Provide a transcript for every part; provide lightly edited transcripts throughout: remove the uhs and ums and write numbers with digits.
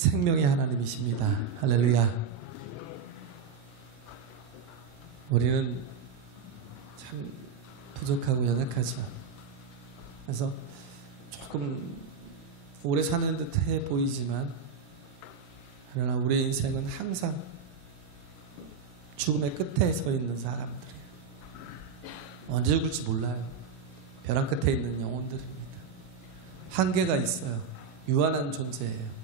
생명의 하나님이십니다. 할렐루야. 우리는 참 부족하고 연약하죠. 그래서 조금 오래 사는 듯해 보이지만, 그러나 우리의 인생은 항상 죽음의 끝에 서 있는 사람들이에요. 언제 죽을지 몰라요. 벼랑 끝에 있는 영혼들입니다. 한계가 있어요. 유한한 존재예요.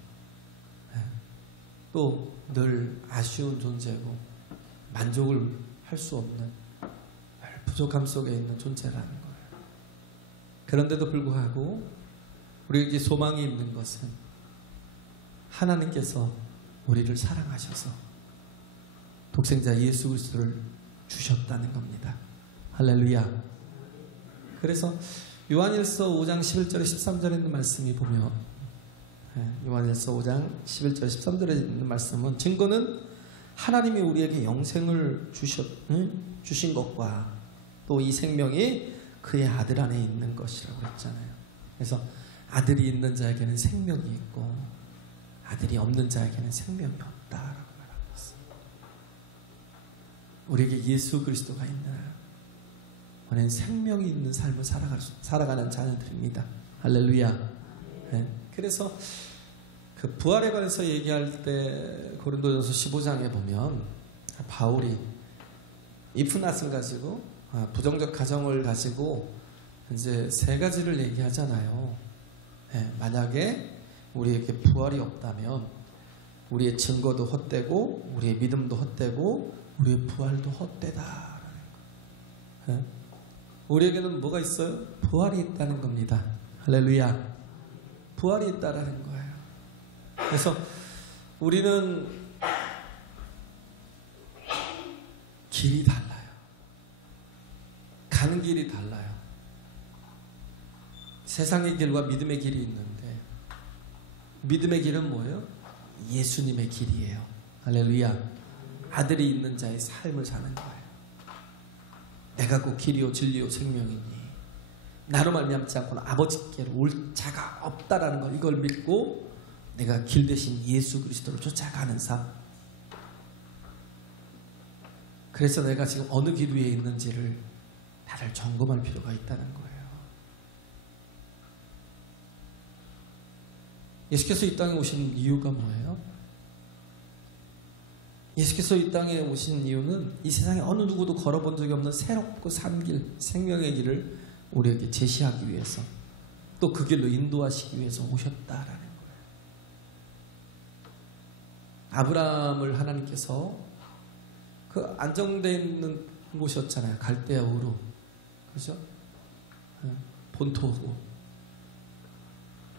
또 늘 아쉬운 존재고 만족을 할 수 없는 부족함 속에 있는 존재라는 거예요. 그런데도 불구하고 우리에게 소망이 있는 것은 하나님께서 우리를 사랑하셔서 독생자 예수 그리스도를 주셨다는 겁니다. 할렐루야. 그래서 요한일서 5장 11절에 13절에 있는 말씀이 보면, 요한일서 5장 11절 13절에 있는 말씀은, 증거는 하나님이 우리에게 영생을 주신 것과 또 이 생명이 그의 아들 안에 있는 것이라고 했잖아요. 그래서 아들이 있는 자에게는 생명이 있고 아들이 없는 자에게는 생명이 없다라고 말하고 있습니다. 우리에게 예수 그리스도가 있는, 우리는 생명이 있는 삶을 살아가는 자녀들입니다. 할렐루야. 그래서 그 부활에 관해서 얘기할 때 고린도전서 15장에 보면 바울이 이프낫을 가지고, 부정적 가정을 가지고 이제 세 가지를 얘기하잖아요. 만약에 우리에게 부활이 없다면 우리의 증거도 헛되고 우리의 믿음도 헛되고 우리의 부활도 헛되다라는 거. 우리에게는 뭐가 있어요? 부활이 있다는 겁니다. 할렐루야. 부활이 있다라는 거예요. 그래서 우리는 길이 달라요. 가는 길이 달라요. 세상의 길과 믿음의 길이 있는데, 믿음의 길은 뭐예요? 예수님의 길이에요. 할렐루야. 아들이 있는 자의 삶을 사는 거예요. 내가 곧 길이요 진리요 생명이니 나로 말미암지 않고는 아버지께로 올 자가 없다라는 걸, 이걸 믿고 내가 길 대신 예수 그리스도를 쫓아가는 삶. 그래서 내가 지금 어느 길 위에 있는지를 나를 점검할 필요가 있다는 거예요. 예수께서 이 땅에 오신 이유가 뭐예요? 예수께서 이 땅에 오신 이유는 이 세상에 어느 누구도 걸어본 적이 없는 새롭고 산 길, 생명의 길을 우리에게 제시하기 위해서, 또 그 길로 인도하시기 위해서 오셨다라는 거예요. 아브라함을 하나님께서 그 안정되어 있는 곳이었잖아요. 갈대아 우루. 그죠? 본토고,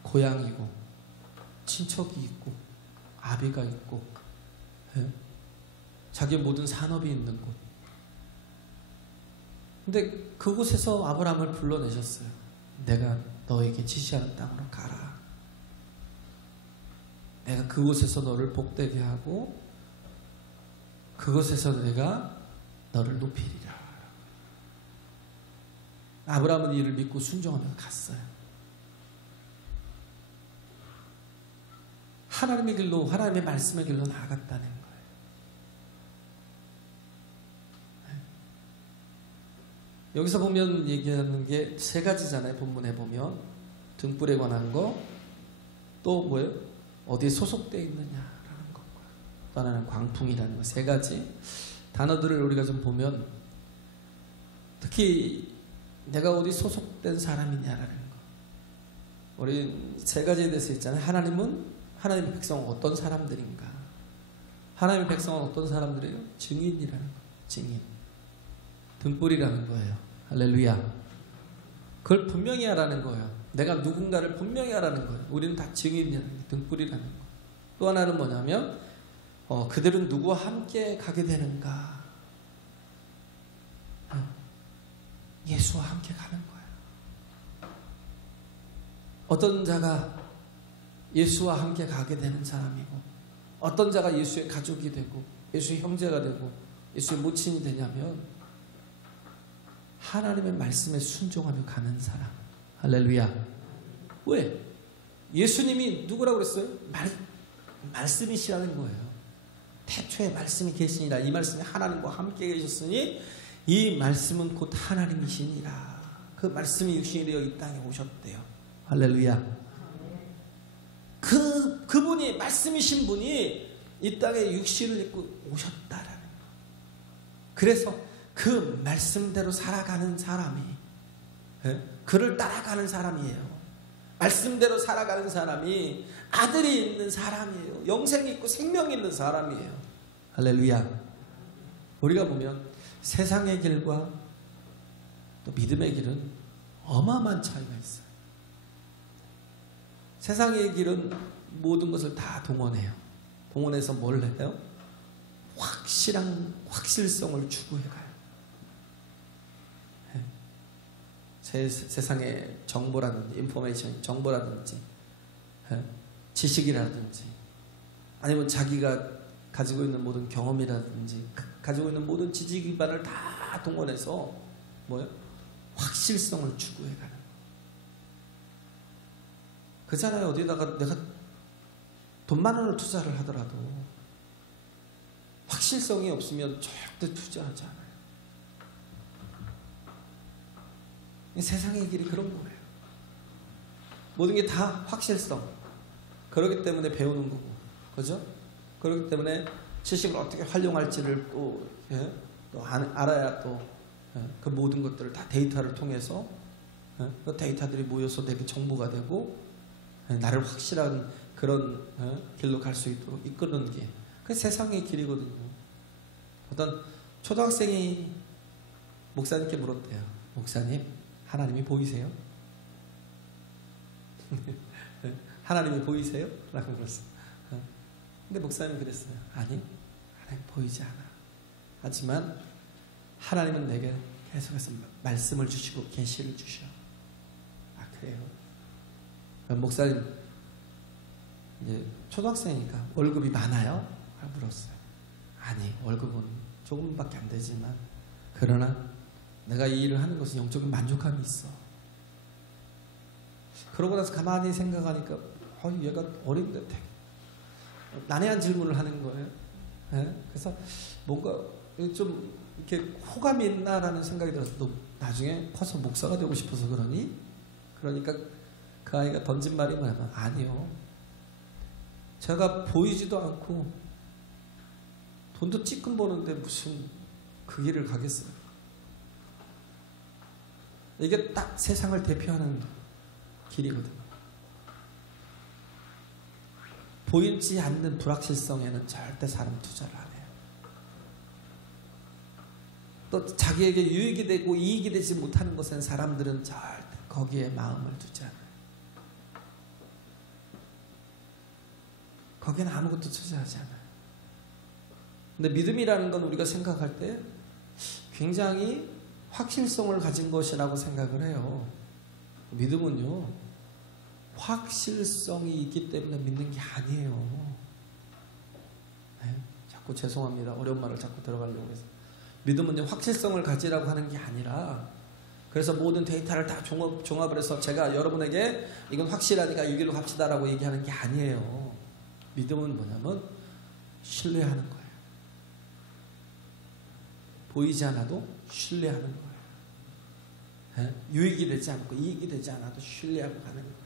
고향이고, 친척이 있고, 아비가 있고, 자기의 모든 산업이 있는 곳. 근데 그곳에서 아브라함을 불러내셨어요. 내가 너에게 지시하는 땅으로 가라. 내가 그곳에서 너를 복되게 하고 그곳에서 내가 너를 높이리라. 아브라함은 이를 믿고 순종하면서 갔어요. 하나님의 길로, 하나님의 말씀의 길로 나아갔다는 거예요. 여기서 보면 얘기하는 게 세 가지잖아요. 본문에 보면 등불에 관한 거, 또 뭐예요? 어디에 소속되어 있느냐라는 것과 또 하나는 광풍이라는 거, 세 가지 단어들을 우리가 좀 보면, 특히 내가 어디 소속된 사람이냐라는 거, 우리 세 가지에 대해서 있잖아요. 하나님의 백성은 어떤 사람들인가? 하나님의 백성은 어떤 사람들이에요? 증인이라는 거, 증인. 등불이라는 거예요. 할렐루야. 그걸 분명히 하라는 거예요. 내가 누군가를 분명히 하라는 거예요. 우리는 다 증인이라는 게 등불이라는 거. 또 하나는 뭐냐면 그들은 누구와 함께 가게 되는가? 예수와 함께 가는 거예요. 어떤 자가 예수와 함께 가게 되는 사람이고, 어떤 자가 예수의 가족이 되고 예수의 형제가 되고 예수의 모친이 되냐면 하나님의 말씀에 순종하며 가는 사람. 할렐루야. 왜? 예수님이 누구라고 그랬어요? 말씀이시라는 거예요. 태초에 말씀이 계시니라. 이 말씀이 하나님과 함께 계셨으니 이 말씀은 곧 하나님이시니라. 그 말씀이 육신이 되어 이 땅에 오셨대요. 할렐루야. 그분이, 말씀이신 분이 이 땅에 육신을 입고 오셨다라는 거. 그래서 그 말씀대로 살아가는 사람이, 그를 따라가는 사람이에요. 말씀대로 살아가는 사람이 아들이 있는 사람이에요. 영생이 있고 생명이 있는 사람이에요. 할렐루야. 우리가 보면 세상의 길과 또 믿음의 길은 어마어마한 차이가 있어요. 세상의 길은 모든 것을 다 동원해요. 동원해서 뭘 해요? 확실성을 추구해가요. 세상의 정보라든지 인포메이션, 정보라든지 지식이라든지 아니면 자기가 가지고 있는 모든 경험이라든지 가지고 있는 모든 지식 기반을 다 동원해서 뭐예요? 확실성을 추구해가는 거예요. 그잖아요. 어디다가 내가 돈 10,000원을 투자를 하더라도 확실성이 없으면 절대 투자하지 않아요. 세상의 길이 그런 거예요. 모든 게 다 확실성. 그렇기 때문에 배우는 거고, 그죠? 그렇기 때문에 지식을 어떻게 활용할지를 또 알아야 또 그 모든 것들을 다 데이터를 통해서 그 데이터들이 모여서 내게 정보가 되고 나를 확실한 그런 길로 갈 수 있도록 이끄는 게 그 세상의 길이거든요. 어떤 초등학생이 목사님께 물었대요. 목사님, 하나님이 보이세요? 하나님이 보이세요? 라고 물었어요. 근데 목사님이 그랬어요. 아니, 하나님 보이지 않아. 하지만 하나님은 내게 계속해서 말씀을 주시고 계시를 주셔. 아, 그래요? 목사님, 이제 초등학생이니까 월급이 많아요? 라고 물었어요. 아니, 월급은 조금밖에 안 되지만 그러나 내가 이 일을 하는 것은 영적인 만족감이 있어. 그러고 나서 가만히 생각하니까 얘가 어린데 되게 난해한 질문을 하는 거예요. 그래서 뭔가 좀 이렇게 호감이 있나라는 생각이 들어서 너 나중에 커서 목사가 되고 싶어서 그러니? 그러니까 그 아이가 던진 말이 뭐냐면 아니요. 제가 보이지도 않고 돈도 찌끔 버는데 무슨 그 길을 가겠어요. 이게 딱 세상을 대표하는 길이거든요. 보이지 않는 불확실성에는 절대 사람 투자를 안 해요. 또 자기에게 유익이 되고 이익이 되지 못하는 것에는 사람들은 절대 거기에 마음을 두지 않아요. 거기는 아무것도 투자하지 않아요. 근데 믿음이라는 건 우리가 생각할 때 굉장히 확실성을 가진 것이라고 생각을 해요. 믿음은요, 확실성이 있기 때문에 믿는 게 아니에요. 네? 자꾸 죄송합니다. 어려운 말을 자꾸 들어가려고 해서. 믿음은요, 확실성을 가지라고 하는 게 아니라, 그래서 모든 데이터를 다 종합을 해서 제가 여러분에게 이건 확실하니까 이 길로 갑시다라고 얘기하는 게 아니에요. 믿음은 뭐냐면 신뢰하는 거예요. 보이지 않아도 신뢰하는 거예요. 유익이 되지 않고 이익이 되지 않아도 신뢰하고 가는 거예요.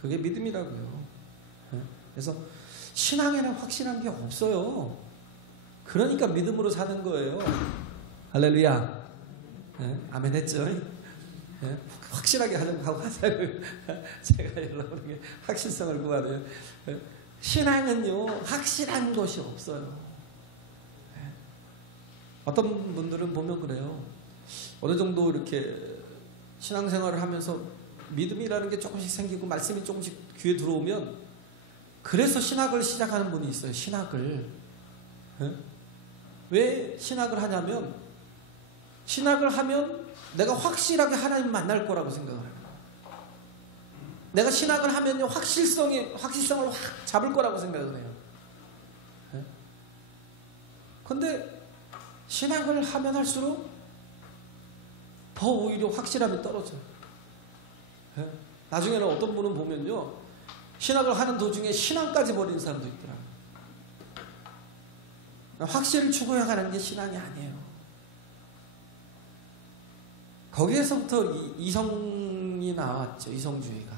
그게 믿음이라고요. 그래서 신앙에는 확실한 게 없어요. 그러니까 믿음으로 사는 거예요. 할렐루야. 아멘 했죠? 확실하게 하자고 하자고요. 제가 여러분에게 확실성을 구하는 신앙은요, 확실한 것이 없어요. 어떤 분들은 보면 그래요. 어느 정도 이렇게 신앙생활을 하면서 믿음이라는 게 조금씩 생기고 말씀이 조금씩 귀에 들어오면 그래서 신학을 시작하는 분이 있어요. 신학을. 왜 신학을 하냐면 신학을 하면 내가 확실하게 하나님 만날 거라고 생각을 해요. 내가 신학을 하면요, 확실성을 확 잡을 거라고 생각을 해요. 그런데 신학을 하면 할수록 더 오히려 확실함이 떨어져요. 나중에는 어떤 분은 보면요, 신학을 하는 도중에 신앙까지 버리는 사람도 있더라고요. 확실을 추구해가는 게 신앙이 아니에요. 거기에서부터 이성이 나왔죠. 이성주의가.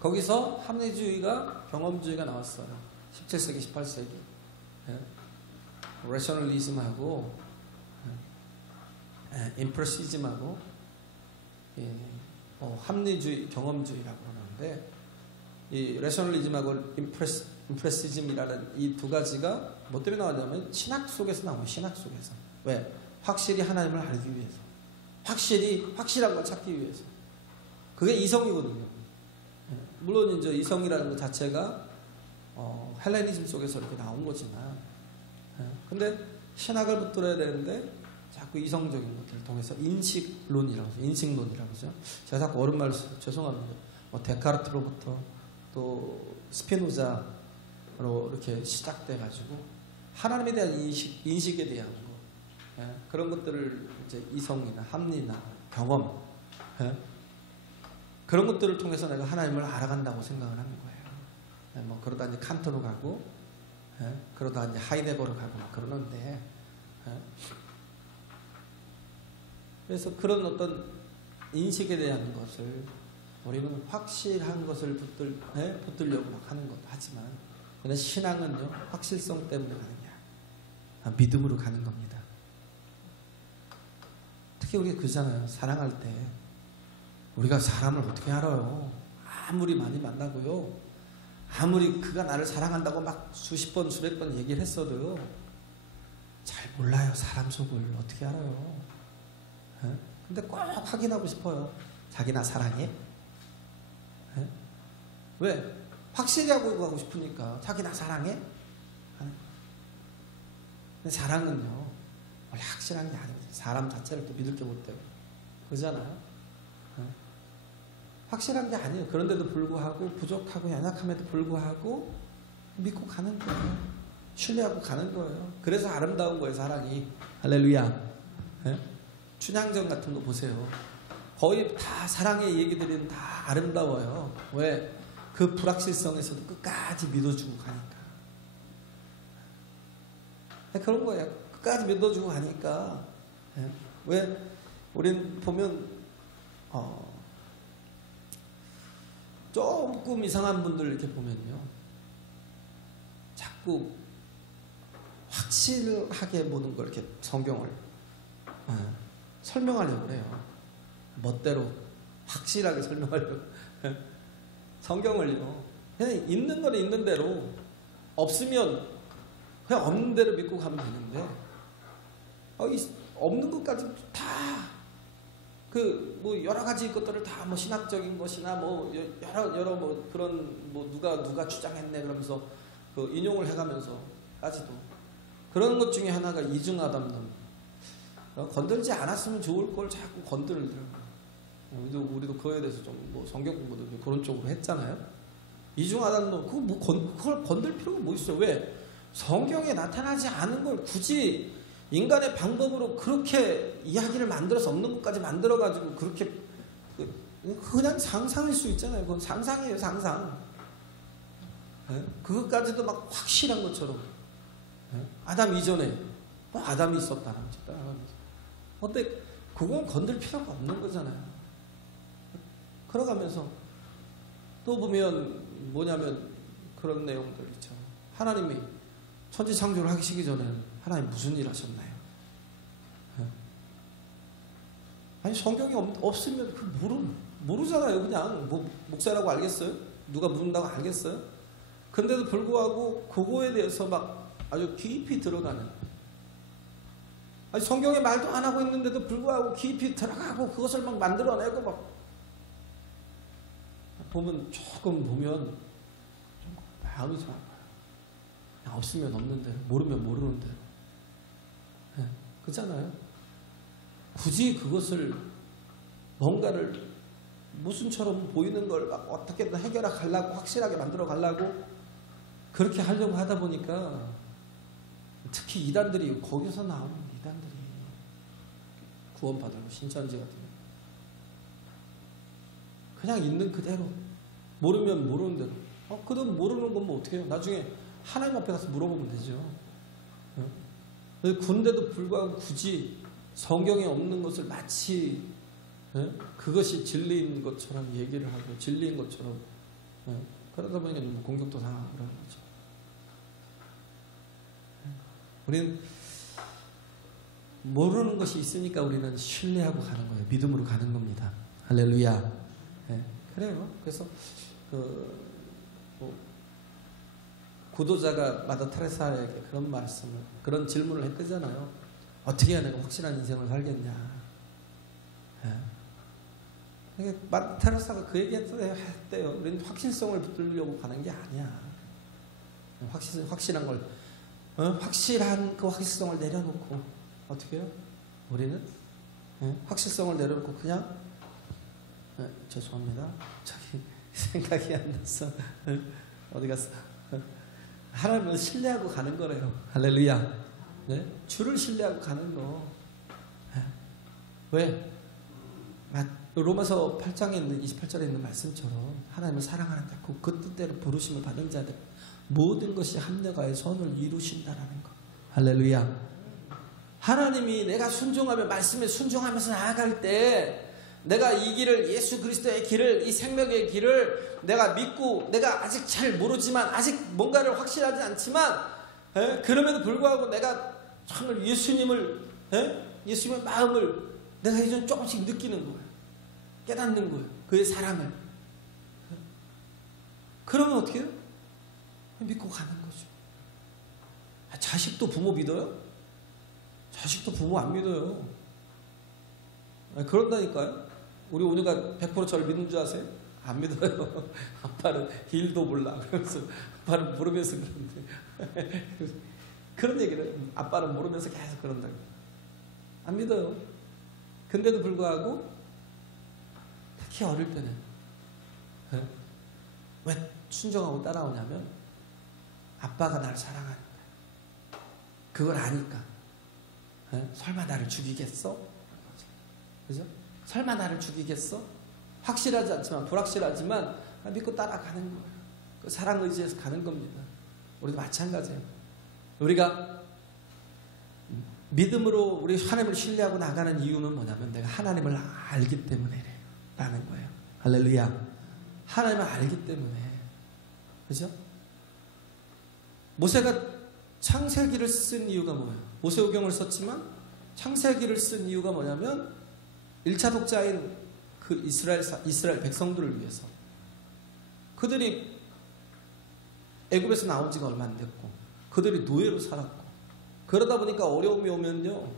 거기서 합리주의가 경험주의가 나왔어요. 17세기, 18세기. 예. 레셔널리즘하고 임프레시즘하고 합리주의, 경험주의라고 하는데 이 레셔널리즘하고 임프레시즘이라는 이 두 가지가 뭐 때문에 나왔냐면 신학 속에서 나와요. 신학 속에서. 왜? 확실히 하나님을 알기 위해서. 확실한 걸 찾기 위해서. 그게 이성이거든요. 물론 이제 이성이라는 것 자체가 헬레니즘 속에서 이렇게 나온 거지만, 근데 신학을 붙들어야 되는데 자꾸 이성적인 것들을 통해서 인식론이라고 하죠. 인식론이라고 하죠. 제가 자꾸 옳은 말 죄송합니다. 뭐 데카르트로부터 또 스피노자로 이렇게 시작돼가지고 하나님에 대한 인식에 대한 거, 그런 것들을 이제 이성이나 합리나 경험, 그런 것들을 통해서 내가 하나님을 알아간다고 생각을 하는 거예요. 뭐 그러다 이제 칸트로 가고, 그러다 이제 하이데거로 가고 막 그러는데, 그래서 그런 어떤 인식에 대한 것을 우리는 확실한 것을 붙들려고 막 하는 것도 하지만, 근데 신앙은요 확실성 때문에 가는 게 아니야. 믿음으로 가는 겁니다. 특히 우리가 그러잖아요. 사랑할 때 우리가 사람을 어떻게 알아요? 아무리 많이 만나고요, 아무리 그가 나를 사랑한다고 막 수십 번 수백 번 얘기를 했어도요 잘 몰라요. 사람 속을 어떻게 알아요? 근데 꼭 확인하고 싶어요. 자기 나 사랑해? 왜? 확실히 하고 가고 싶으니까. 자기 나 사랑해? 근데 사랑은요 원래 확실한 게 아니거든요. 사람 자체를 또 믿을 게 못 돼요. 그러잖아요. 확실한 게 아니에요. 그런데도 불구하고, 부족하고 연약함에도 불구하고 믿고 가는 거예요. 신뢰하고 가는 거예요. 그래서 아름다운 거예요, 사랑이. 할렐루야. 춘향전 같은 거 보세요. 거의 다 사랑의 얘기들은 다 아름다워요. 왜? 그 불확실성에서도 끝까지 믿어주고 가니까. 그런 거예요. 끝까지 믿어주고 가니까. 왜? 우린 보면 조금 이상한 분들 이렇게 보면요, 자꾸 확실하게 모든 걸 이렇게 성경을 설명하려고 해요. 멋대로 확실하게 설명하려고. 성경을요 그냥 있는 건 있는 대로, 없으면 그냥 없는 대로 믿고 가면 되는데, 없는 것까지 다 뭐 여러 가지 것들을 다 뭐 신학적인 것이나 뭐 여러 뭐 그런 뭐 누가 주장했네 그러면서 그 인용을 해가면서까지도 그런 것 중에 하나가 이중아담론. 건들지 않았으면 좋을 걸 자꾸 건들더라고요. 우리도 그거에 대해서 좀 뭐 성경 공부도 그런 쪽으로 했잖아요. 이중아담론 그걸 건들 필요가 뭐 있어요? 왜? 성경에 나타나지 않은 걸 굳이 인간의 방법으로 그렇게 이야기를 만들어서 없는 것까지 만들어가지고 그렇게 그냥 상상일 수 있잖아요. 그건 상상이에요, 상상. 그것까지도 막 확실한 것처럼. 아담 이전에 아담이 있었다는 거죠. 어때? 그건 건들 필요가 없는 거잖아요. 걸어가면서 또 보면 뭐냐면 그런 내용들 있죠. 하나님이 천지창조를 하시기 전에는 하나님 무슨 일 하셨나요? 아니 성경이 없으면 모르잖아요. 그냥 뭐 목사라고 알겠어요? 누가 묻는다고 알겠어요? 근데도 불구하고 그거에 대해서 막 아주 깊이 들어가는, 아니 성경에 말도 안 하고 있는데도 불구하고 깊이 들어가고 그것을 막 만들어내고 막 조금 보면 좀 마음이 좀 아파요. 없으면 없는 대로, 모르면 모르는 대로. 그렇잖아요. 굳이 그것을 뭔가를 무슨처럼 보이는 걸 막 어떻게든 해결해 가려고, 확실하게 만들어 가려고 그렇게 하려고 하다 보니까, 특히 이단들이, 거기서 나오는 이단들이 구원받으려고, 신천지 같은 거 그냥 있는 그대로, 모르면 모르는 대로, 그도 모르는 건 뭐 어떻게 해요? 나중에 하나님 앞에 가서 물어보면 되죠. 그런데도 불구하고 굳이 성경에 없는 것을 마치 그것이 진리인 것처럼 얘기를 하고 진리인 것처럼 그러다 보니까 너무 공격도 당하고 그러는 거죠. 우리는 모르는 것이 있으니까 우리는 신뢰하고 가는 거예요. 믿음으로 가는 겁니다. 할렐루야. 그래요. 그래서 구도자가 마더 테레사에게 그런 말씀을, 그런 질문을 했대잖아요. 어떻게 해야 내가 확실한 인생을 살겠냐. 마더 테레사가 그 얘기 했대요. 우리는 확신성을 붙들려고 가는 게 아니야. 확실한 걸, 확실한 그 확실성을 내려놓고, 어떻게 해요? 우리는 확실성을 내려놓고 그냥, 죄송합니다. 저기 생각이 안 났어. 어디 갔어? 하나님을 신뢰하고 가는 거래요. 할렐루야. 주를 신뢰하고 가는 거. 왜? 로마서 8장에 있는 28절에 있는 말씀처럼 하나님을 사랑하는 자, 그 뜻대로 부르심을 받은 자들 모든 것이 합력하여 선을 이루신다라는 거. 할렐루야. 하나님이 내가 순종하며 말씀에 순종하면서 나아갈 때 내가 이 길을, 예수 그리스도의 길을, 이 생명의 길을 내가 믿고, 내가 아직 잘 모르지만, 아직 뭔가를 확실하지 않지만, 그럼에도 불구하고 내가 정말 예수님의 마음을 내가 이제 조금씩 느끼는 거예요. 깨닫는 거예요. 그의 사랑을. 그러면 어떻게 해요? 믿고 가는 거죠. 자식도 부모 믿어요? 자식도 부모 안 믿어요. 그런다니까요. 우리 오니가 100% 저를 믿는 줄 아세요? 안 믿어요. 아빠는 일도 몰라. 그러면서 아빠는 모르면서 그런데 그런 얘기를 아빠는 모르면서 계속 그런다고. 안 믿어요. 근데도 불구하고 특히 어릴 때는 왜 순종하고 따라오냐면 아빠가 나를 사랑하는 거야. 그걸 아니까. 설마 나를 죽이겠어? 그죠? 설마 나를 죽이겠어? 확실하지 않지만, 불확실하지만 믿고 따라가는 거예요. 그 사랑 의지에서 가는 겁니다. 우리도 마찬가지예요. 우리가 믿음으로 우리 하나님을 신뢰하고 나가는 이유는 뭐냐면 내가 하나님을 알기 때문에 라는 거예요. 할렐루야. 하나님을 알기 때문에. 그죠? 모세가 창세기를 쓴 이유가 뭐예요? 모세오경을 썼지만 창세기를 쓴 이유가 뭐냐면 1차 독자인 그 이스라엘 백성들을 위해서. 그들이 애굽에서 나온 지가 얼마 안 됐고 그들이 노예로 살았고 그러다 보니까 어려움이 오면요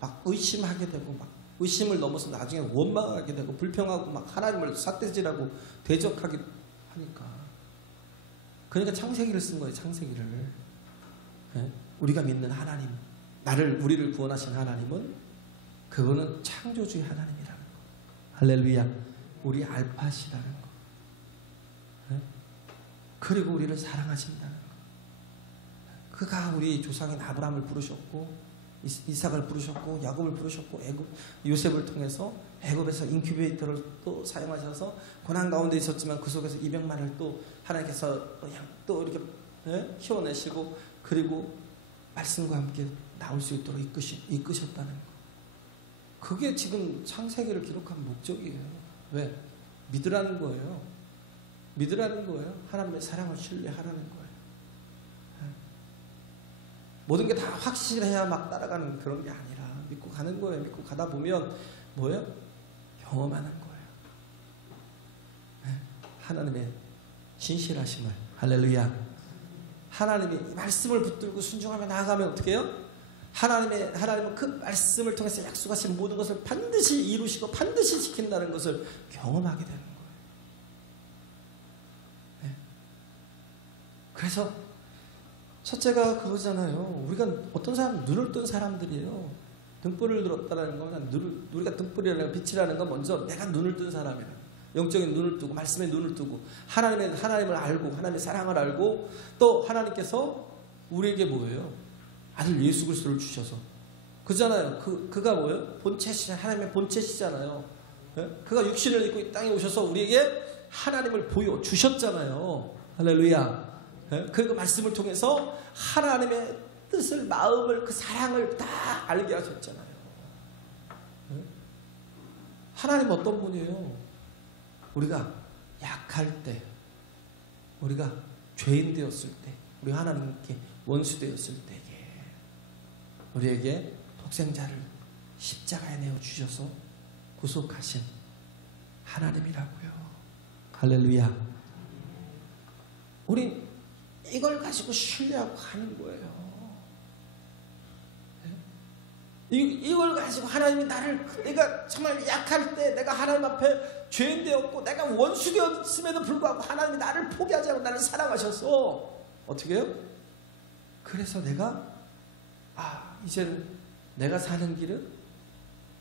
막 의심하게 되고 막 의심을 넘어서 나중에 원망하게 되고 불평하고 막 하나님을 삿대질하고 대적하게 하니까 그러니까 창세기를 쓴 거예요. 창세기를. 우리가 믿는 하나님, 우리를 구원하신 하나님은 그거는 창조주의 하나님이라는 거. 할렐루야. 우리 알파시라는 거. 그리고 우리를 사랑하신다는 거. 그가 우리 조상인 아브라함을 부르셨고 이삭을 부르셨고 야곱을 부르셨고 요셉을 통해서 애굽에서 인큐베이터를 또 사용하셔서 고난 가운데 있었지만 그 속에서 200만을 또 하나님께서 또 이렇게 키워내시고 그리고 말씀과 함께 나올 수 있도록 이끄셨다는 거. 그게 지금 창세기를 기록한 목적이에요. 왜? 믿으라는 거예요. 믿으라는 거예요. 하나님의 사랑을 신뢰하라는 거예요. 모든 게 다 확실해야 막 따라가는 그런 게 아니라 믿고 가는 거예요. 믿고 가다 보면 뭐예요? 경험하는 거예요. 하나님의 신실하심을. 할렐루야. 하나님이 말씀을 붙들고 순종하며 나아가면 어떻게 해요? 하나님은 그 말씀을 통해서 약속하신 모든 것을 반드시 이루시고 반드시 지킨다는 것을 경험하게 되는 거예요. 그래서 첫째가 그거잖아요. 우리가 어떤 사람 눈을 뜬 사람들이에요. 등불을 들었다는 건 우리가 등불이라는 빛이라는 건 먼저 내가 눈을 뜬 사람이에요. 영적인 눈을 뜨고 말씀의 눈을 뜨고 하나님을 알고 하나님의 사랑을 알고 또 하나님께서 우리에게 뭐예요? 아들 예수 그리스도를 주셔서 그잖아요. 그가 뭐예요? 하나님의 본체시잖아요. 그가 육신을 입고 이 땅에 오셔서 우리에게 하나님을 보여 주셨잖아요. 할렐루야. 그 말씀을 통해서 하나님의 뜻을, 마음을, 그 사랑을 다 알게 하셨잖아요. 하나님 어떤 분이에요? 우리가 약할 때, 우리가 죄인 되었을 때, 우리 하나님께 원수 되었을 때에 우리에게 독생자를 십자가에 내어 주셔서 구속하신 하나님이라고요. 할렐루야. 우린 이걸 가지고 신뢰하고 가는 거예요. 이걸 가지고 하나님이 나를, 내가 정말 약할 때, 내가 하나님 앞에 죄인 되었고 내가 원수 되었음에도 불구하고 하나님이 나를 포기하지 않고 나를 사랑하셔서 어떻게 해요? 그래서 내가 이제는 내가 사는 길은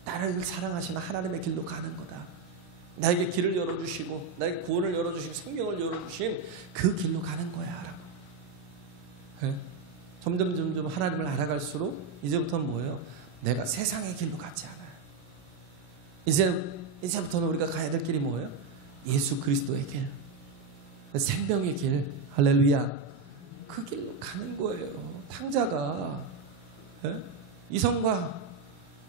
나를 사랑하시는 하나님의 길로 가는 거다. 나에게 길을 열어주시고 나에게 구원을 열어주시고 성경을 열어주신 그 길로 가는 거야 라고. 네? 점점 하나님을 알아갈수록 이제부터는 뭐예요? 내가 세상의 길로 가지 않아요. 이제부터는 우리가 가야 될 길이 뭐예요? 예수 그리스도의 길, 생명의 길, 할렐루야. 그 길로 가는 거예요. 탕자가 이성과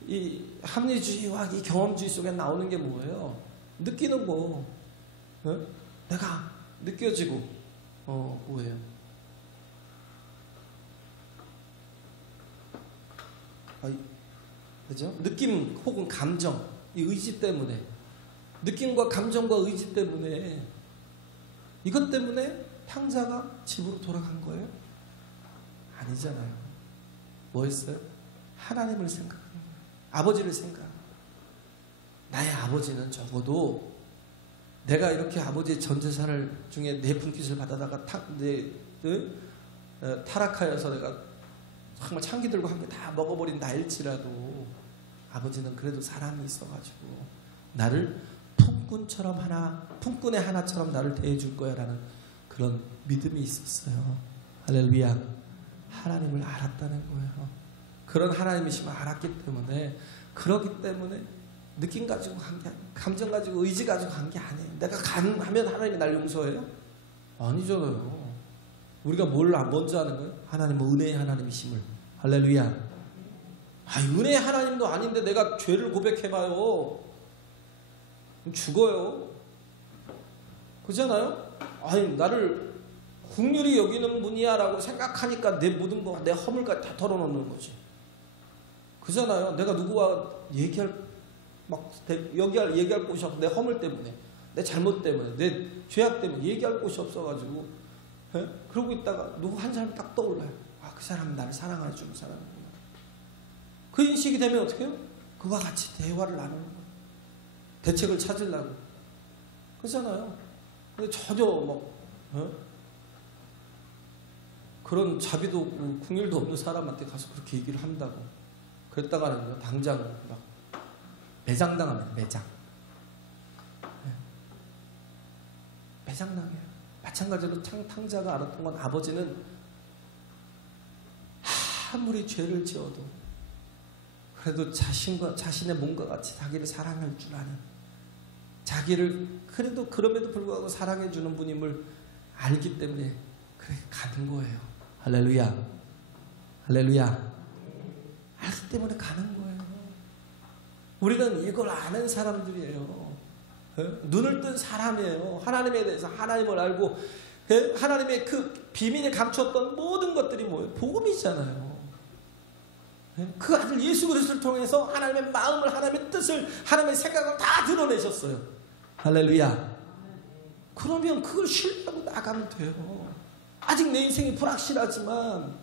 이 합리주의와 이 경험주의 속에 나오는 게 뭐예요? 느끼는 거. 내가 느껴지고 뭐예요? 그죠? 느낌 혹은 감정, 이 의지 때문에, 느낌과 감정과 의지 때문에, 이것 때문에 탕자가 집으로 돌아간 거예요? 아니잖아요. 뭐 했어요? 하나님을 생각하는 거예요. 아버지를 생각하는 거예요. 나의 아버지는 적어도 내가 이렇게 아버지의 전 재산을 중에 내 분깃을 받아다가 타락하여서 내가 정말 창기 들고 한 개 다 먹어버린 나일지라도 아버지는 그래도 사랑이 있어가지고 나를 품꾼의 하나처럼 나를 대해줄 거야 라는 그런 믿음이 있었어요. 할렐루야. 하나님을 알았다는 거예요. 그런 하나님이심을 알았기 때문에, 그렇기 때문에 느낌 가지고 간 게 아니에요. 감정 가지고 의지 가지고 간 게 아니에요. 내가 하면 하나님이 날 용서해요? 아니잖아요. 우리가 먼저 하는 거예요? 하나님은 은혜의 하나님이심을. 할렐루야. 은혜의 하나님도 아닌데 내가 죄를 고백해봐요. 죽어요. 그렇잖아요? 나를 긍휼히 여기는 분이야 라고 생각하니까 내 모든 거, 내 허물까지 다 털어놓는 거지. 그렇잖아요? 내가 누구와 얘기할 곳이 없어. 내 허물 때문에, 내 잘못 때문에, 내 죄악 때문에 얘기할 곳이 없어가지고 그러고 있다가 누구 한 사람 딱 떠올라요. 그 사람은 나를 사랑해 주는 사람이구나. 그 인식이 되면 어떻게 해요? 그와 같이 대화를 나누는 거예요. 대책을 찾으려고. 그렇잖아요. 근데 전혀 그런 자비도 없고 긍휼도 없는 사람한테 가서 그렇게 얘기를 한다고. 그랬다가는 당장 막 매장당합니다. 매장당해요. 마찬가지로 탕자가 알았던 건, 아버지는 아무리 죄를 지어도 그래도 자신의 몸과 같이 자기를 사랑할 줄 아는, 자기를 그럼에도 불구하고 사랑해 주는 분임을 알기 때문에 그래 가는 거예요. 할렐루야. 할렐루야. 알기 때문에 가는 거예요. 우리는 이걸 아는 사람들이에요. 눈을 뜬 사람이에요. 하나님에 대해서, 하나님을 알고 하나님의 그 비밀에 감추었던 모든 것들이 뭐예요? 복음이잖아요. 그 아들 예수 그리스도를 통해서 하나님의 마음을, 하나님의 뜻을, 하나님의 생각을 다 드러내셨어요. 할렐루야. 그러면 그걸 신뢰하고 나가면 돼요. 아직 내 인생이 불확실하지만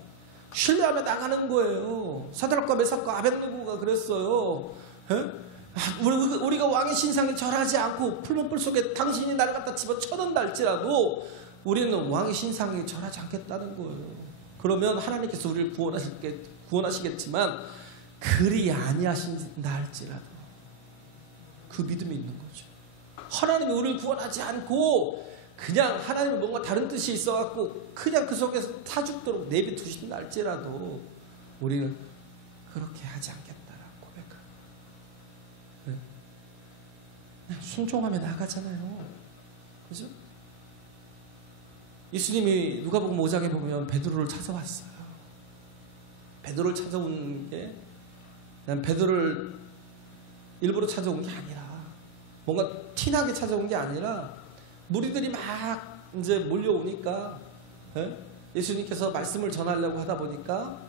신뢰하며 나가는 거예요. 사드락과 메삭과 아벳느고가 그랬어요. 우리가 왕의 신상에 절하지 않고 풀무불 속에 당신이 나를 갖다 집어쳐넣는다 할지라도 우리는 왕의 신상에 절하지 않겠다는 거예요. 그러면 하나님께서 우리를 구원하시겠지만 그리 아니하신다 할지라도 그 믿음이 있는 거죠. 하나님이 우리를 구원하지 않고 그냥 하나님은 뭔가 다른 뜻이 있어갖고 그냥 그 속에서 타죽도록 내비두신다 할지라도 우리는 그렇게 하지 않겠다라고 고백합니다. 그냥 순종하며 나가잖아요. 그죠? 예수님이 누가복음 5장에 보면 베드로를 찾아왔어요. 베드로를 찾아온 게 난 베드로를 일부러 찾아온 게 아니라 뭔가 티나게 찾아온 게 아니라 무리들이 막 이제 몰려오니까 예수님께서 말씀을 전하려고 하다 보니까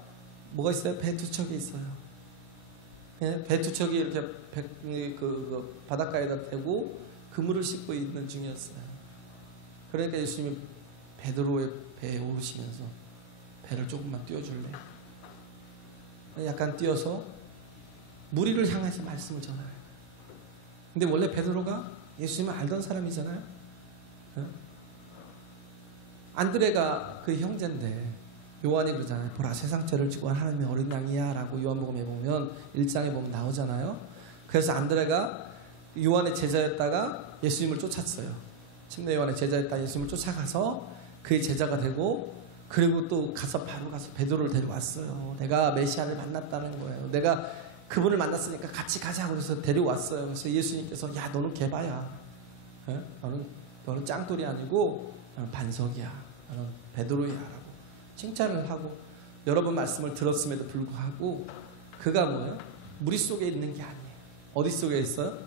뭐가 있어요? 배 두 척이 있어요. 배 두 척이 이렇게 그 바닷가에다 대고 그물을 싣고 있는 중이었어요. 그러니까 예수님이 베드로의 배에 오르시면서 배를 조금만 띄워줄래? 약간 띄워서 무리를 향해서 말씀을 전해요. 근데 원래 베드로가 예수님을 알던 사람이잖아요. 안드레가 그 형제인데 요한이 그러잖아요. 보라, 세상 죄를 지고 하나님의 어린 양이야 라고 요한복음에 보면 1장에 보면 나오잖아요. 그래서 안드레가 요한의 제자였다가 예수님을 쫓았어요. 침례 요한의 제자였다가 예수님을 쫓아가서 그의 제자가 되고, 그리고 또 바로 가서 베드로를 데려왔어요. 내가 메시아를 만났다는 거예요. 내가 그분을 만났으니까 같이 가자 그래서 데려왔어요. 그래서 예수님께서 야, 너는 개바야. 너는 짱돌이 아니고 너는 반석이야. 너는 베드로야 라고 칭찬을 하고 여러 번 말씀을 들었음에도 불구하고 그가 뭐예요? 무리 속에 있는 게 아니에요. 어디 속에 있어요?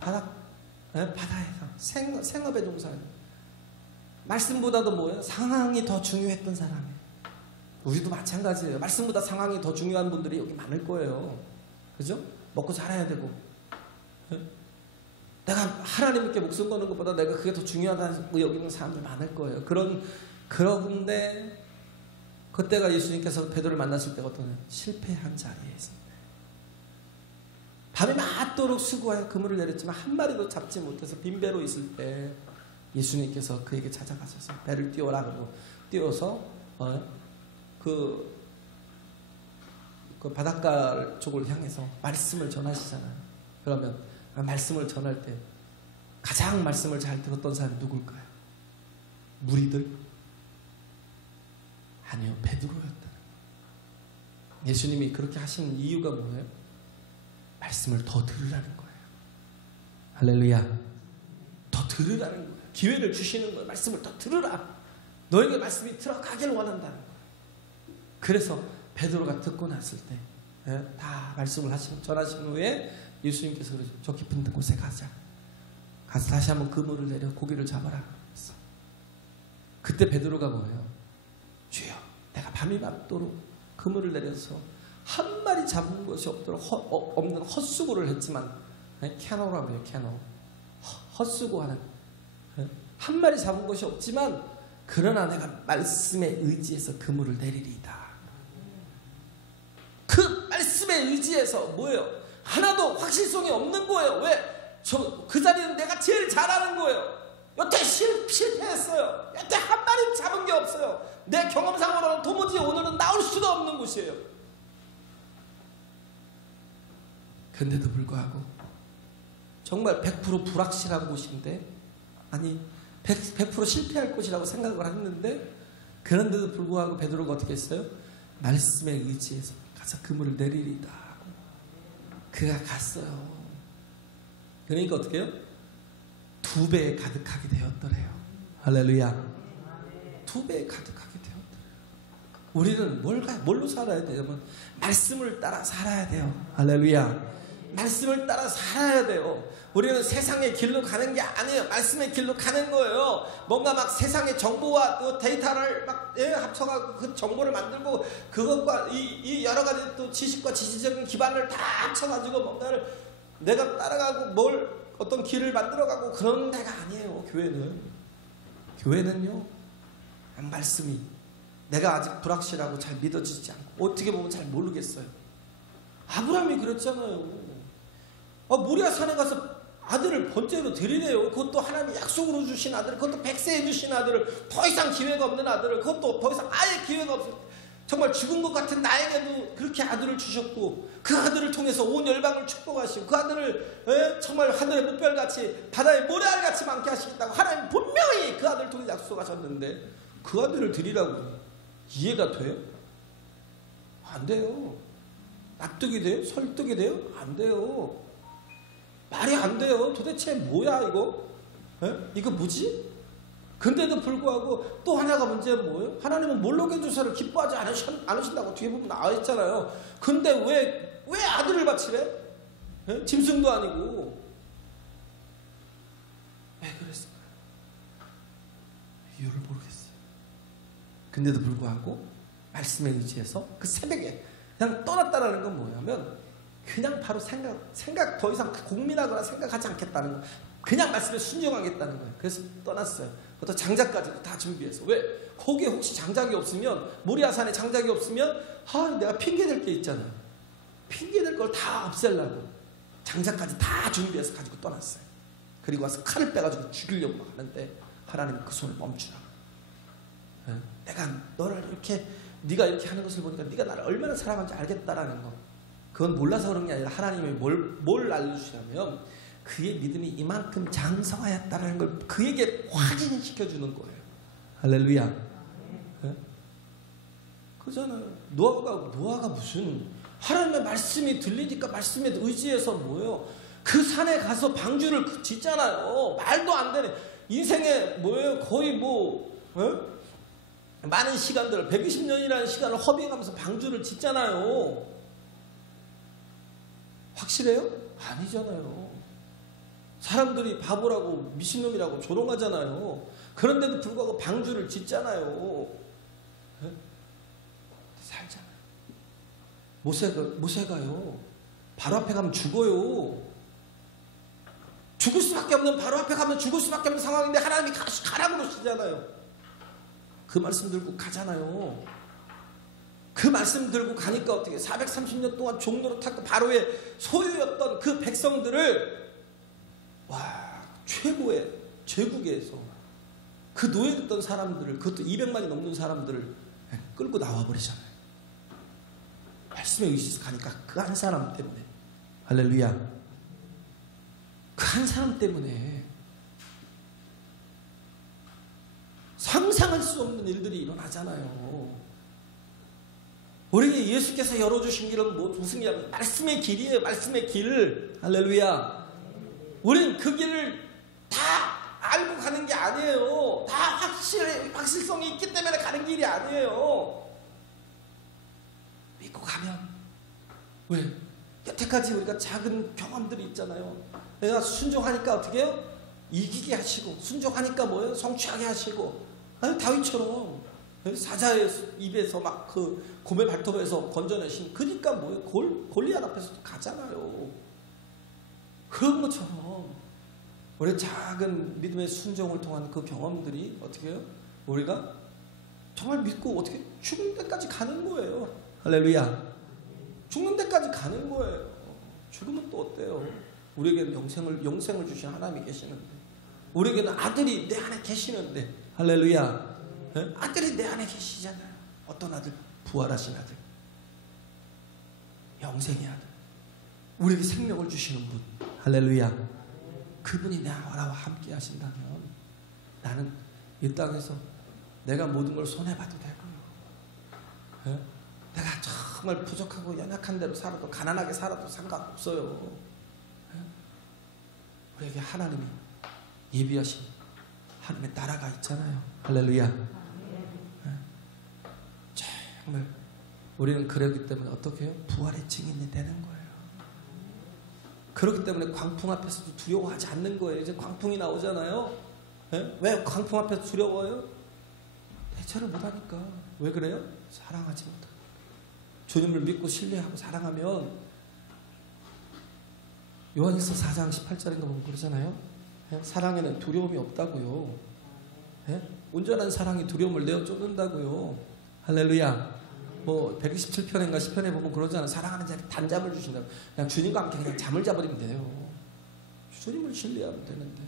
바다에서 생업에 종사해요. 말씀보다도 뭐예요? 상황이 더 중요했던 사람이에요. 우리도 마찬가지예요. 말씀보다 상황이 더 중요한 분들이 여기 많을 거예요. 그죠? 먹고 살아야 되고. 내가 하나님께 목숨 거는 것보다 내가 그게 더 중요하다고 여기는 사람들 많을 거예요. 그런데 그때가 예수님께서 베드로를 만났을 때가 어떠냐? 실패한 자리에 있습니다. 밤에 맞도록 수고하여 그물을 내렸지만 한 마리도 잡지 못해서 빈배로 있을 때 예수님께서 그에게 찾아가셔서 배를 띄워라 그러고 띄워서 그 바닷가 쪽을 향해서 말씀을 전하시잖아요. 그러면 말씀을 전할 때 가장 말씀을 잘 들었던 사람이 누굴까요? 무리들? 아니요, 베드로였다. 예수님이 그렇게 하신 이유가 뭐예요? 말씀을 더 들으라는 거예요. 할렐루야. 더 들으라는 거예요. 기회를 주시는 거예요. 말씀을 더 들으라. 너에게 말씀이 들어가기를 원한다는 거예요. 그래서 베드로가 듣고 났을 때 다 말씀을 전하신 후에 예수님께서 그러죠. 저 깊은 곳에 가자. 가서 다시 한번 그물을 내려 고기를 잡아라. 그랬어. 그때 베드로가 뭐예요? 주여, 내가 밤이 맞도록 그물을 내려서 한 마리 잡은 것이 없는 헛수고를 했지만, 캐노라고 해요. 캐노. 헛수고하는. 한 마리 잡은 것이 없지만 그러나 내가 말씀에 의지해서 그물을 내리리이다. 그 말씀에 의지해서 뭐예요? 하나도 확실성이 없는 거예요. 왜? 그 자리는 내가 제일 잘하는 거예요. 여태 실패했어요. 여태 한 마리 잡은 게 없어요. 내 경험상으로는 도무지 오늘은 나올 수도 없는 곳이에요. 그런데도 불구하고 정말 100% 불확실한 곳인데, 아니 100% 실패할 곳이라고 생각을 했는데, 그런데도 불구하고 베드로가 어떻게 했어요? 말씀에 의지해서 가서 그물을 내리리다. 그가 갔어요. 그러니까 어떻게 해요? 2배에 가득하게 되었더래요. 할렐루야. 2배에 가득하게 되었더래요. 우리는 뭘로 살아야 돼요? 말씀을 따라 살아야 돼요. 할렐루야. 말씀을 따라 살아야 돼요. 우리는 세상의 길로 가는 게 아니에요. 말씀의 길로 가는 거예요. 뭔가 막 세상의 정보와 또 데이터를 막 합쳐가지고 그 정보를 만들고 그것과 이 여러 가지 또 지식과 지식적인 기반을 다 합쳐가지고 뭔가를 내가 따라가고 어떤 길을 만들어가고 그런 데가 아니에요. 교회는요, 말씀이 내가 아직 불확실하고 잘 믿어지지 않고 어떻게 보면 잘 모르겠어요. 아브라함이 그랬잖아요. 모리아 산에 가서 아들을 번제로 드리래요. 그것도 하나님이 약속으로 주신 아들, 그것도 100세에 주신 아들을, 더 이상 기회가 없는 아들을, 그것도 더 이상 아예 기회가 없어요. 정말 죽은 것 같은 나에게도 그렇게 아들을 주셨고, 그 아들을 통해서 온 열방을 축복하시고, 그 아들을 정말 하늘의 목별같이 바다의 모래알같이 많게 하시겠다고 하나님 분명히 그 아들을 통해 약속하셨는데, 그 아들을 드리라고 이해가 돼요? 안 돼요. 납득이 돼요? 설득이 돼요? 안 돼요. 말이 안 돼요. 도대체 뭐야 이거? 이거 뭐지? 근데도 불구하고 또 하나가 문제는 뭐예요? 하나님은 몰록의 조사를 기뻐하지 않으신다고 뒤에 보면 나와 있잖아요. 근데 왜 아들을 바치래? 예? 짐승도 아니고. 왜 그랬을까요? 이유를 모르겠어요. 근데도 불구하고 말씀에 의지해서 그 새벽에 그냥 떠났다라는 건 뭐냐면 그냥 바로 생각 더 이상 고민하거나 생각하지 않겠다는 거예요. 그냥 말씀에 순종하겠다는 거예요. 그래서 떠났어요. 그것도 장작까지도 다 준비해서. 왜? 거기에 혹시 장작이 없으면, 모리아산에 장작이 없으면 내가 핑계댈 게 있잖아요. 핑계댈 걸 다 없애려고 장작까지 다 준비해서 가지고 떠났어요. 그리고 와서 칼을 빼가지고 죽이려고 하는데 하나님은 그 손을 멈추라고. 내가 너를 이렇게, 네가 이렇게 하는 것을 보니까 네가 나를 얼마나 사랑하는지 알겠다라는 거. 그건 몰라서 그런 게 아니라 하나님이 뭘 알려주시냐면 그의 믿음이 이만큼 장성하였다는 걸 그에게 확인시켜주는 거예요. 할렐루야. 네? 그러잖아요. 노아가 무슨 하나님의 말씀이 들리니까 말씀에 의지해서 뭐예요? 그 산에 가서 방주를 짓잖아요. 말도 안 되네. 인생에 뭐예요? 거의 많은 시간들, 120년이라는 시간을 허비해가면서 방주를 짓잖아요. 확실해요? 아니잖아요. 사람들이 바보라고 미친놈이라고 조롱하잖아요. 그런데도 불구하고 방주를 짓잖아요. 네? 살잖아요. 모세가요. 바로 앞에 가면 죽어요. 죽을 수밖에 없는, 바로 앞에 가면 죽을 수밖에 없는 상황인데 하나님이 가라고 그러시잖아요. 그 말씀 들고 가잖아요. 그 말씀 들고 가니까 어떻게 430년 동안 종노릇하고 바로의 소유였던 그 백성들을 최고의 제국에서 그 노예됐던 사람들을, 그것도 200만이 넘는 사람들을 끌고 나와버리잖아요. 말씀에 의지해서 가니까 그 한 사람 때문에. 할렐루야. 그 한 사람 때문에 상상할 수 없는 일들이 일어나잖아요. 우리에게 예수께서 열어주신 길은 무슨 길이냐면 말씀의 길이에요. 말씀의 길. 할렐루야. 우리는 그 길을 다 알고 가는 게 아니에요. 다 확실성이 있기 때문에 가는 길이 아니에요. 믿고 가면. 왜? 여태까지 우리가 작은 경험들이 있잖아요. 내가 순종하니까 어떻게 해요? 이기게 하시고, 순종하니까 뭐예요? 성취하게 하시고. 아니, 다윗처럼 사자의 입에서 막 그 곰의 발톱에서 건져내신, 그러니까 뭐예요? 골리앗 앞에서도 가잖아요. 그런 것처럼 우리 작은 믿음의 순종을 통한 그 경험들이 어떻게 해요? 우리가 정말 믿고 어떻게 죽는 데까지 가는 거예요. 할렐루야. 죽는 데까지 가는 거예요. 죽으면 또 어때요? 우리에게는 영생을 주신 하나님이 계시는데, 우리에게는 아들이 내 안에 계시는데, 할렐루야. 네? 아들이 내 안에 계시잖아요. 어떤 아들? 부활하신 아들, 영생의 아들, 우리에게 생명을 주시는 분. 할렐루야. 그분이 나와 함께 하신다면 나는 이 땅에서 내가 모든 걸 손해봐도 되고요. 네? 내가 정말 부족하고 연약한 대로 살아도, 가난하게 살아도 상관없어요. 네? 우리에게 하나님이 예비하신 하나님의 나라가 있잖아요. 할렐루야. 정말 우리는 그러기 때문에 어떻게 해요? 부활의 증인이 되는 거예요. 그렇기 때문에 광풍 앞에서도 두려워하지 않는 거예요. 이제 광풍이 나오잖아요. 네? 왜 광풍 앞에서 두려워요? 대처를 못하니까. 왜 그래요? 사랑하지 못하고. 주님을 믿고 신뢰하고 사랑하면, 요한일서 4장 18절인가 보면 그러잖아요. 네? 사랑에는 두려움이 없다고요. 네? 온전한 사랑이 두려움을 내어 쫓는다고요. 할렐루야. 127편인가 10편에 보면 그러잖아요. 사랑하는 자에게 단잠을 주신다고. 그냥 주님과 함께 그냥 잠을 자버리면 돼요. 주님을 신뢰하면 되는데,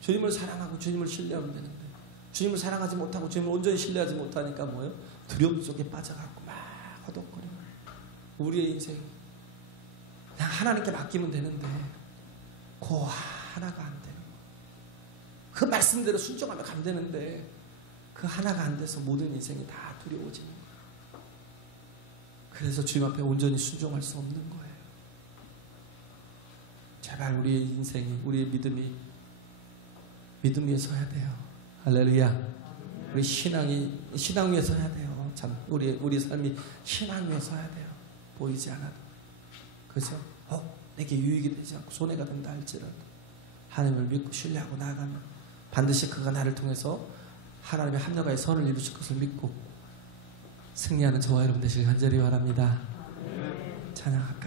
주님을 사랑하고 주님을 신뢰하면 되는데, 주님을 사랑하지 못하고 주님을 온전히 신뢰하지 못하니까 뭐예요? 두려움 속에 빠져갖고 막 허덕거리고. 우리의 인생 그냥 하나님께 맡기면 되는데 그 하나가 안 되는 거예요. 그 말씀대로 순종하면 안 되는데 그 하나가 안 돼서 모든 인생이 다 두려워지는 거예요. 그래서 주님 앞에 온전히 순종할 수 없는 거예요. 제발 우리의 인생이, 우리의 믿음이 믿음 위에 서야 돼요. 할렐루야. 우리 신앙 위에서 해야 돼요. 참 우리 삶이 신앙 위에서 해야 돼요. 보이지 않아도. 그죠? 내게 유익이 되지 않고 손해가 된다 할지라도 하나님을 믿고 신뢰하고 나아가면 반드시 그가 나를 통해서 하나님의 합력하여 선을 이루실 것을 믿고 승리하는 저와 여러분 되시길 간절히 바랍니다. 찬양합니다.